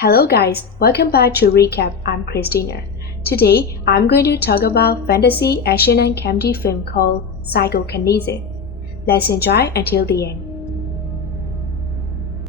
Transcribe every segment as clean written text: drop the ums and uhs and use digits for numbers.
Hello guys, welcome back to Recap. I'm Christina. Today, I'm going to talk about fantasy action and comedy film called Psychokinesis. Let's enjoy until the end.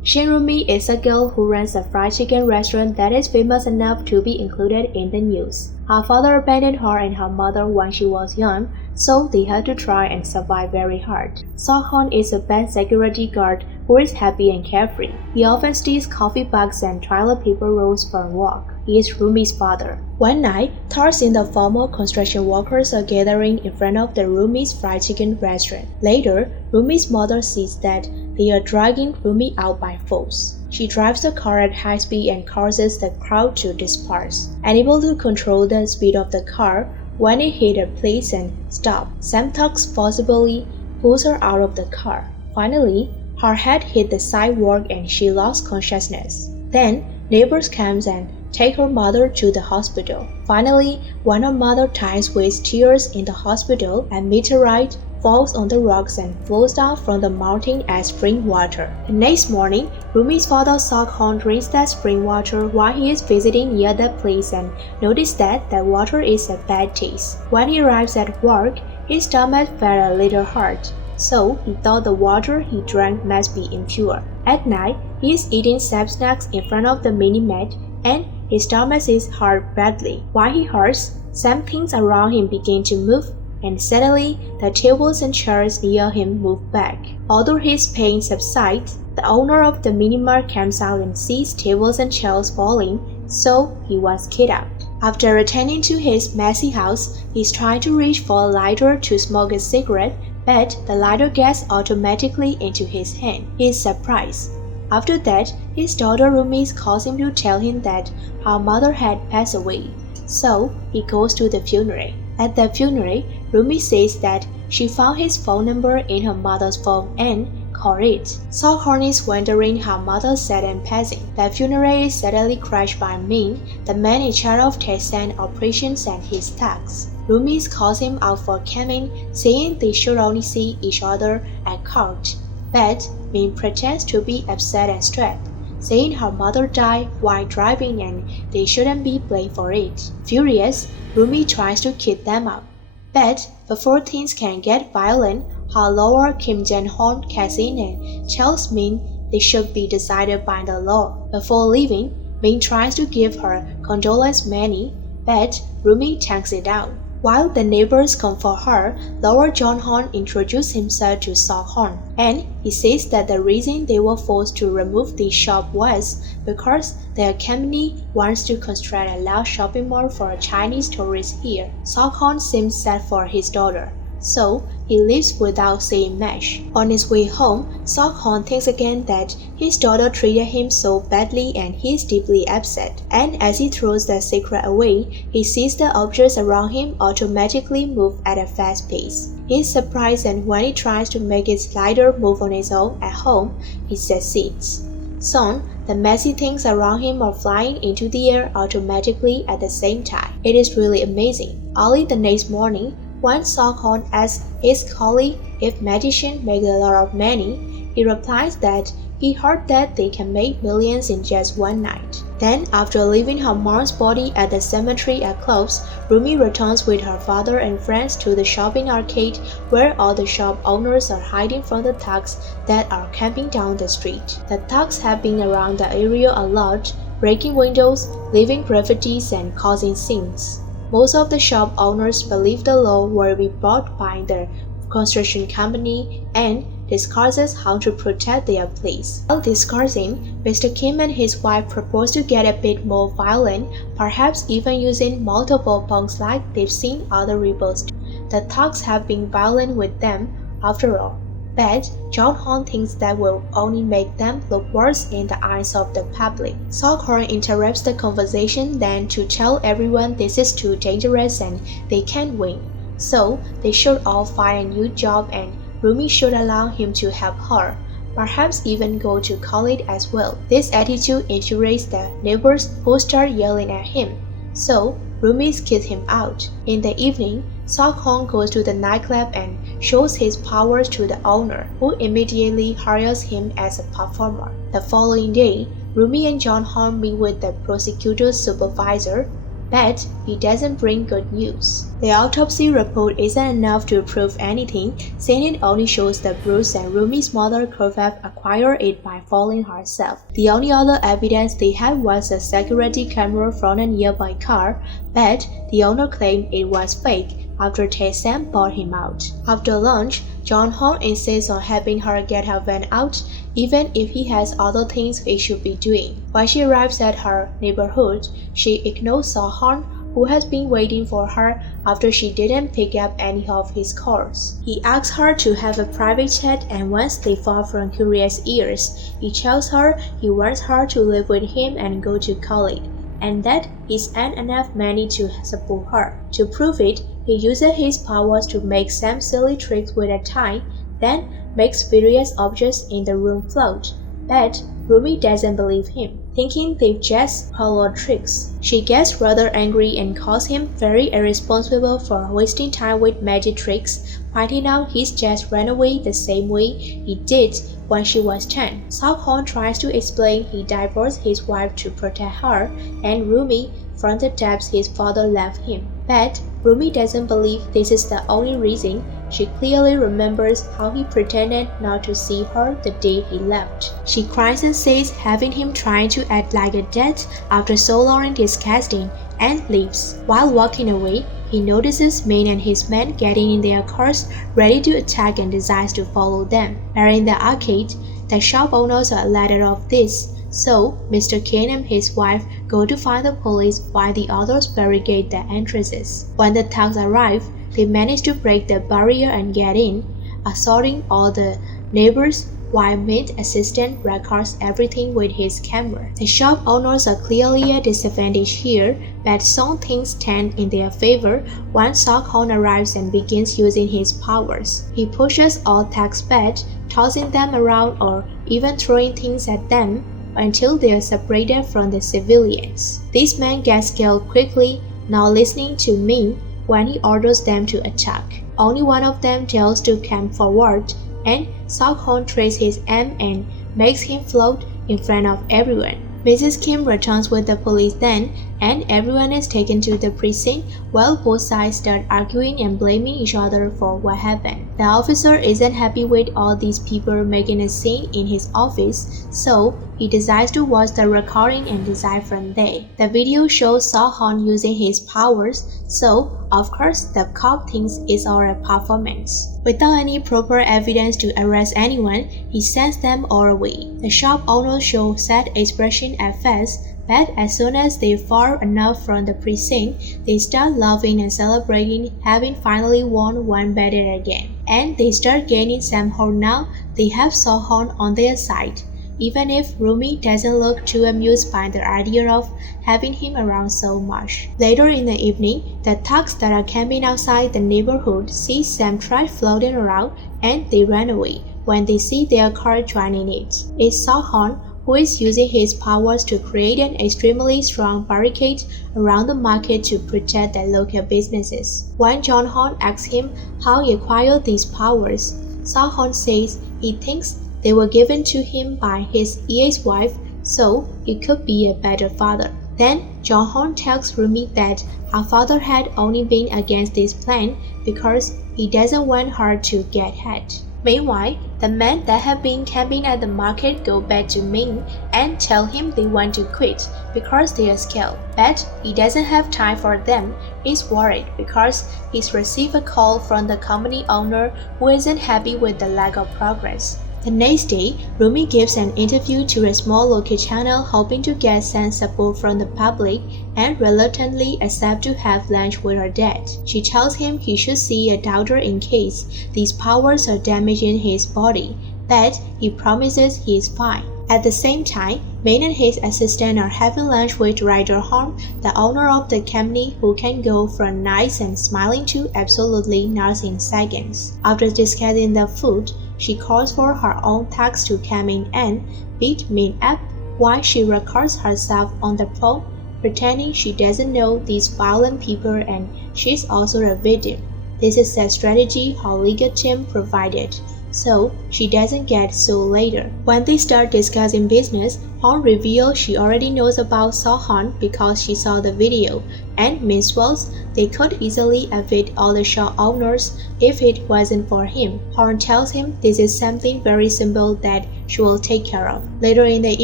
Shinrumi is a girl who runs a fried chicken restaurant that is famous enough to be included in the news. Her father abandoned her and her mother when she was young, so they had to try and survive very hard. Sokhon is a bad security guard who is happy and carefree. He often steals coffee bags and toilet paper rolls for a walk. He is Rumi's father. One night, thugs in the form of construction workers are gathering in front of the Rumi's fried chicken restaurant. Later, Rumi's mother sees that they are dragging Rumi out by force. She drives the car at high speed and causes the crowd to disperse. Unable to control the speed of the car, when it hit a place and stopped, some thugs forcibly pulls her out of the car. Finally, her head hit the sidewalk and she lost consciousness. Then, neighbors come and take her mother to the hospital. Finally, when her mother dies with tears in the hospital, a meteorite falls on the rocks and flows down from the mountain as spring water. The next morning, Rumi's father Sokhon drinks that spring water while he is visiting near that place and notices that the water is a bad taste. When he arrives at work, his stomach felt a little hard, so he thought the water he drank must be impure. At night, he is eating some snacks in front of the mini-mat and his stomach is hurt badly. While he hurts, some things around him begin to move, and suddenly the tables and chairs near him move back. Although his pain subsides, the owner of the mini-mart comes out and sees tables and chairs falling, so he was kidnapped. After returning to his messy house, he's trying to reach for a lighter to smoke a cigarette, but the lighter gets automatically into his hand. He is surprised. After that, his daughter Rumi calls him to tell him that her mother had passed away, so he goes to the funeral. At the funeral, Rumi says that she found his phone number in her mother's phone and called it. Sokhon is wondering how mother's sad and passing. The funeral is suddenly crashed by Min, the man in charge of tests and operations and his thugs. Rumi calls him out for coming, saying they should only see each other at court. But Min pretends to be upset and stressed, saying her mother died while driving and they shouldn't be blamed for it. Furious, Rumi tries to kick them out. But before things can get violent, her lover Kim Jong-hon cuts in and tells Min they should be decided by the law. Before leaving, Min tries to give her condolence money, but Rumi turns it down. While the neighbors comfort her, Lower Jong-hon introduces himself to Sokhon, and he says that the reason they were forced to remove the shop was because their company wants to construct a large shopping mall for Chinese tourists here. Sokhon seems sad for his daughter, so he leaves without saying much. On his way home, Sokhon thinks again that his daughter treated him so badly and he is deeply upset. And as he throws the secret away, he sees the objects around him automatically move at a fast pace. He is surprised, and when he tries to make his lighter move on its own at home, he succeeds. Soon, the messy things around him are flying into the air automatically at the same time. It is really amazing. Early the next morning, when Sokhon asks his colleague if magicians make a lot of money, he replies that he heard that they can make millions in just one night. Then, after leaving her mom's body at the cemetery at close, Rumi returns with her father and friends to the shopping arcade where all the shop owners are hiding from the thugs that are camping down the street. The thugs have been around the area a lot, breaking windows, leaving graffitis and causing scenes. Most of the shop owners believe the law will be brought by the construction company and discusses how to protect their place. While discussing, Mr. Kim and his wife propose to get a bit more violent, perhaps even using multiple punks like they've seen other rebels do. The thugs have been violent with them after all, but Jong-hon thinks that will only make them look worse in the eyes of the public. Sokhon interrupts the conversation then to tell everyone this is too dangerous and they can't win. So they should all find a new job and Rumi should allow him to help her, perhaps even go to college as well. This attitude infuriates the neighbors who start yelling at him, so Rumi kicks him out. In the evening, Sokhon goes to the nightclub and shows his powers to the owner, who immediately hires him as a performer. The following day, Rumi and John Hon meet with the prosecutor's supervisor, but he doesn't bring good news. The autopsy report isn't enough to prove anything, saying it only shows the bruise and Rumi's mother could have acquired it by falling herself. The only other evidence they had was a security camera from a nearby car, but the owner claimed it was fake after Tae-sam bought him out. After lunch, John Hon insists on having her get her van out, even if he has other things he should be doing. When she arrives at her neighborhood, she ignores Seo-hon, who has been waiting for her after she didn't pick up any of his calls. He asks her to have a private chat, and once they fall from curious ears, he tells her he wants her to live with him and go to college, and that he's earned enough money to support her. To prove it, he uses his powers to make some silly tricks with a tie, then makes various objects in the room float. But Rumi doesn't believe him, thinking they've just parlor tricks. She gets rather angry and calls him very irresponsible for wasting time with magic tricks, pointing out he's just ran away the same way he did when she was 10. Seo-hon tries to explain he divorced his wife to protect her, and Rumi from the debts his father left him. But Rumi doesn't believe this is the only reason. She clearly remembers how he pretended not to see her the day he left. She cries and says having him trying to act like a dad after so long disgusting, and leaves. While walking away, he notices Min and his men getting in their cars, ready to attack, and decides to follow them. But in the arcade, the shop owners are alerted of this, so Mr. Kim and his wife go to find the police while the others barricade the entrances. When the thugs arrive, they manage to break the barrier and get in, assaulting all the neighbors while Min's assistant records everything with his camera. The shop owners are clearly at disadvantage here, but soon things turn in their favor when Seo-hon arrives and begins using his powers. He pushes all thugs back, tossing them around or even throwing things at them until they are separated from the civilians. These men get killed quickly, not listening to Min when he orders them to attack. Only one of them dares to come forward, and Seo-hon traces his aim and makes him float in front of everyone. Mrs. Kim returns with the police then, and everyone is taken to the precinct while both sides start arguing and blaming each other for what happened. The officer isn't happy with all these people making a scene in his office, so he decides to watch the recording and decide from there. The video shows Seo-hon using his powers, so of course the cop thinks it's all a performance. Without any proper evidence to arrest anyone, he sends them all away. The shop owners show sad expression at first, but as soon as they far enough from the precinct, they start laughing and celebrating having finally won one battle again. And they start gaining some hold now they have Seo-hon on their side, even if Rumi doesn't look too amused by the idea of having him around so much. Later in the evening, the thugs that are camping outside the neighborhood see some trash floating around, and they run away when they see their car joining it. It's Seo-hon who is using his powers to create an extremely strong barricade around the market to protect the local businesses. When John Hon asks him how he acquired these powers, Seo-hon says he thinks they were given to him by his ex-wife so he could be a better father. Then John Hon tells Rumi that her father had only been against this plan because he doesn't want her to get hurt. Meanwhile, the men that have been camping at the market go back to Min and tell him they want to quit because they are scared. But he doesn't have time for them. He's worried because he's received a call from the company owner who isn't happy with the lack of progress. The next day, Rumi gives an interview to a small local channel hoping to get some support from the public and reluctantly accepts to have lunch with her dad. She tells him he should see a doctor in case these powers are damaging his body, but he promises he is fine. At the same time, Min and his assistant are having lunch with Ryder Hon, the owner of the company, who can go from nice and smiling to absolutely not in seconds. After discussing the food, she calls for her own thugs to come in and beat Min up while she records herself on the phone, pretending she doesn't know these violent people and she's also a victim. This is a strategy her legal team provided. so she doesn't get sued later. When they start discussing business, Hong reveals she already knows about So-han because she saw the video, and meanwhile, they could easily evict all the shop owners if it wasn't for him. Hong tells him this is something very simple that she will take care of. Later in the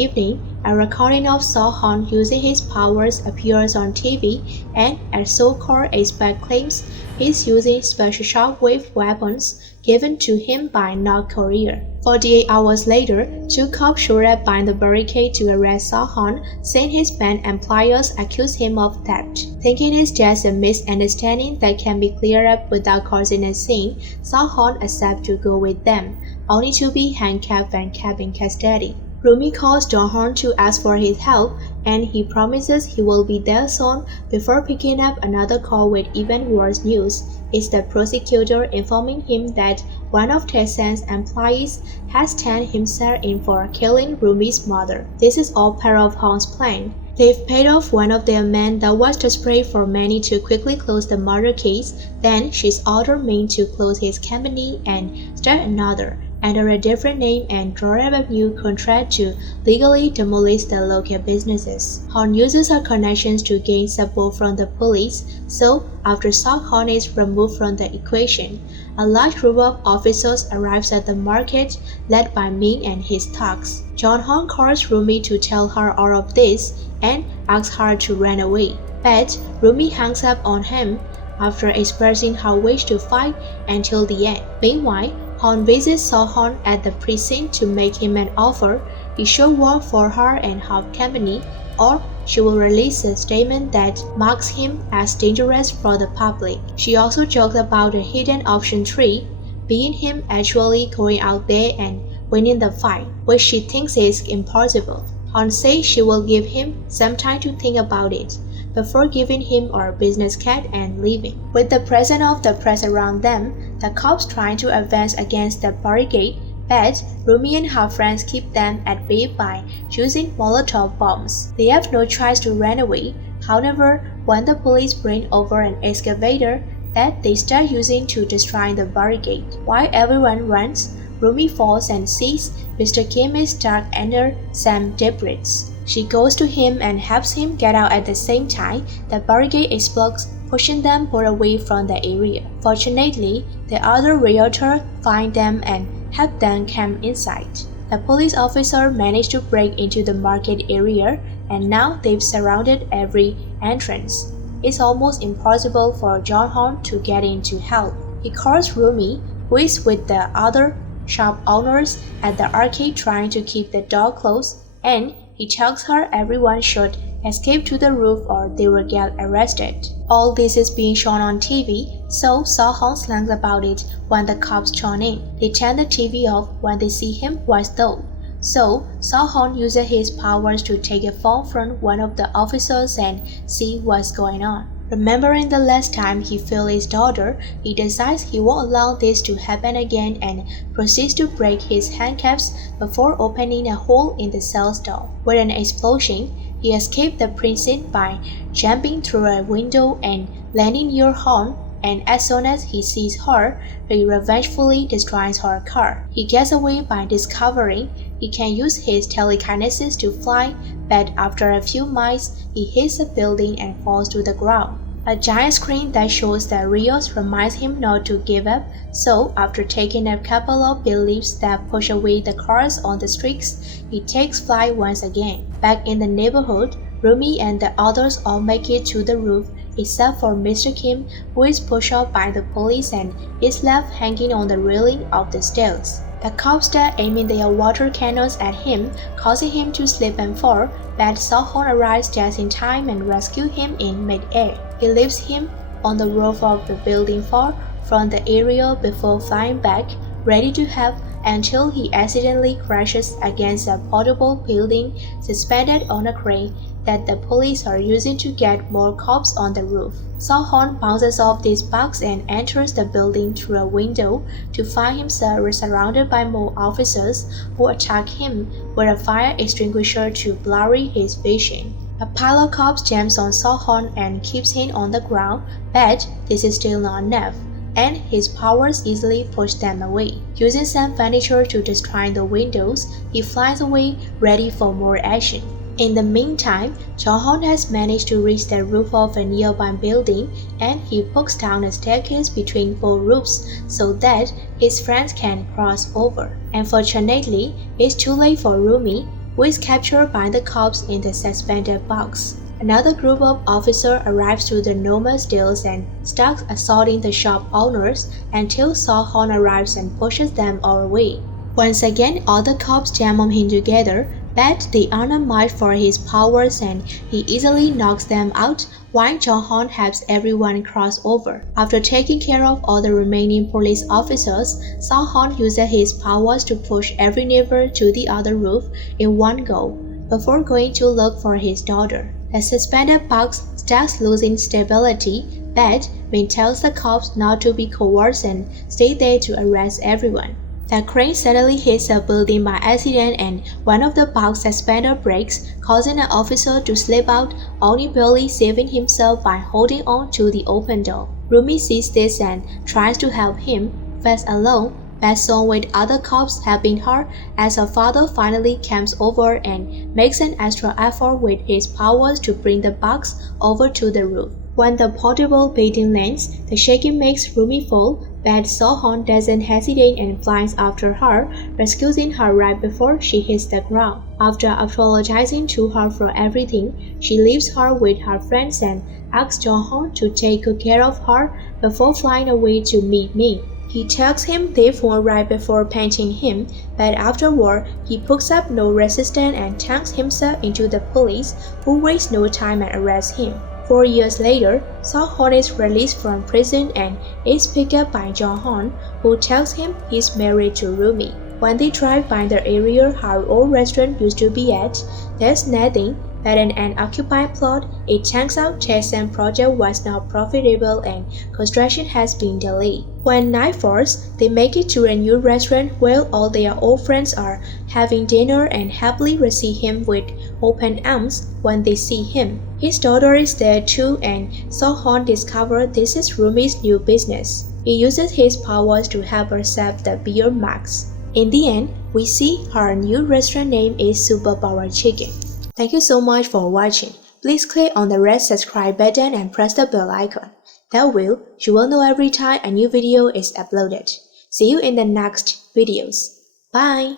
evening, a recording of So-han using his powers appears on TV, and a so-called expert claims he's using special shockwave weapons given to him by North Korea. 48 hours later, two cops showed up by the barricade to arrest So-han, saying his bank employers accuse him of theft. Thinking it's just a misunderstanding that can be cleared up without causing a scene, So-han accepts to go with them, only to be handcuffed and kept in custody. Rumi calls Jong-han to ask for his help, and he promises he will be there soon before picking up another call with even worse news. It's the prosecutor informing him that one of Taesan's employees has turned himself in for killing Rumi's mother. This is all part of Hong's plan. They've paid off one of their men that was desperate for money to quickly close the murder case. Then she's ordered Min to close his company and start another, under a different name, and draw up a new contract to legally demolish the local businesses. Hong uses her connections to gain support from the police, so after So-han is removed from the equation, a large group of officers arrives at the market, led by Min and his thugs. Jong-han calls Rumi to tell her all of this and asks her to run away, but Rumi hangs up on him after expressing her wish to fight until the end. Meanwhile, Hong visits So-han at the precinct to make him an offer. He should work for her and her company, or she will release a statement that marks him as dangerous for the public. She also jokes about a hidden option 3, being him actually going out there and winning the fight, which she thinks is impossible. Hong says she will give him some time to think about it before giving him our business card and leaving. With the presence of the press around them, the cops trying to advance against the barricade, but Rumi and her friends keep them at bay by using Molotov bombs. They have no choice to run away. However, when the police bring over an excavator that they start using to destroy the barricade, while everyone runs, Rumi falls and sees Mr. Kim is stuck under some debris. She goes to him and helps him get out at the same time. The barricade explodes, pushing them both away from the area. Fortunately, the other realtor finds them and helps them come inside. The police officer managed to break into the market area, and now they've surrounded every entrance. It's almost impossible for Jong-han to get in to help. He calls Rumi, who is with the other shop owners at the arcade trying to keep the door closed, and he tells her everyone should escape to the roof or they will get arrested. All this is being shown on TV, so So-han slangs about it when the cops join in. They turn the TV off when they see him was though. So So-han uses his powers to take a phone from one of the officers and see what's going on. Remembering the last time he failed his daughter, he decides he won't allow this to happen again and proceeds to break his handcuffs before opening a hole in the cell's door. With an explosion, he escaped the precinct by jumping through a window and landing near Hong, and as soon as he sees her, he revengefully destroys her car. He gets away by discovering he can use his telekinesis to fly, but after a few miles, he hits a building and falls to the ground. A giant screen that shows the reels reminds him not to give up, so after taking a couple of big leaps that push away the cars on the streets, he takes flight once again. Back in the neighborhood, Rumi and the others all make it to the roof, except for Mr. Kim, who is pushed out by the police and is left hanging on the railing of the stairs. The cops start aiming their water cannons at him, causing him to slip and fall, but So-han arrives just in time and rescues him in mid-air. He leaves him on the roof of the building far from the area before flying back, ready to help, until he accidentally crashes against a portable building suspended on a crane that the police are using to get more cops on the roof. So-han bounces off this box and enters the building through a window to find himself surrounded by more officers who attack him with a fire extinguisher to blurry his vision. A pile of cops jumps on So-han and keeps him on the ground, but this is still not enough. and his powers easily push them away. Using some furniture to destroy the windows, he flies away, ready for more action. In the meantime, Jahan has managed to reach the roof of a nearby building, and he pokes down a staircase between 4 roofs so that his friends can cross over. Unfortunately, it's too late for Rumi, who is captured by the cops in the suspended box. Another group of officers arrives to the normal stills and starts assaulting the shop owners until Jahan arrives and pushes them all away. Once again, all the cops jam on him together, but they are not much for his powers and he easily knocks them out while Jahan helps everyone cross over. After taking care of all the remaining police officers, Jahan uses his powers to push every neighbor to the other roof in one go, before going to look for his daughter. The suspended box starts losing stability, but Min tells the cops not to be cowards and stay there to arrest everyone. The crane suddenly hits a building by accident and one of the box suspender breaks, causing an officer to slip out, only barely saving himself by holding on to the open door. Rumi sees this and tries to help him, first alone, but soon with other cops helping her as her father finally comes over and makes an extra effort with his powers to bring the box over to the roof. When the portable building lands, the shaking makes Rumi fall, but Jahan doesn't hesitate and flies after her, rescuing her right before she hits the ground. After apologizing to her for everything, she leaves her with her friends and asks Jahan to take good care of her before flying away to meet me. He tells him they fought right before punching him, but afterward he puts up no resistance and turns himself into the police, who waste no time and arrest him. 4 years later, Jahan is released from prison and is picked up by Jahan, who tells him he's married to Rumi. When they drive by the area her old restaurant used to be at, there's nothing but an unoccupied plot. It turns out Chesson project was not profitable and construction has been delayed. When night falls, they make it to a new restaurant where all their old friends are having dinner and happily receive him with open arms when they see him. His daughter is there too, and Jahan discovers this is Rumi's new business. He uses his powers to help her sell the beer mugs. In the end, we see her new restaurant name is Superpower Chicken. Thank you so much for watching. Please click on the red subscribe button and press the bell icon. That way, you will know every time a new video is uploaded. See you in the next videos. Bye!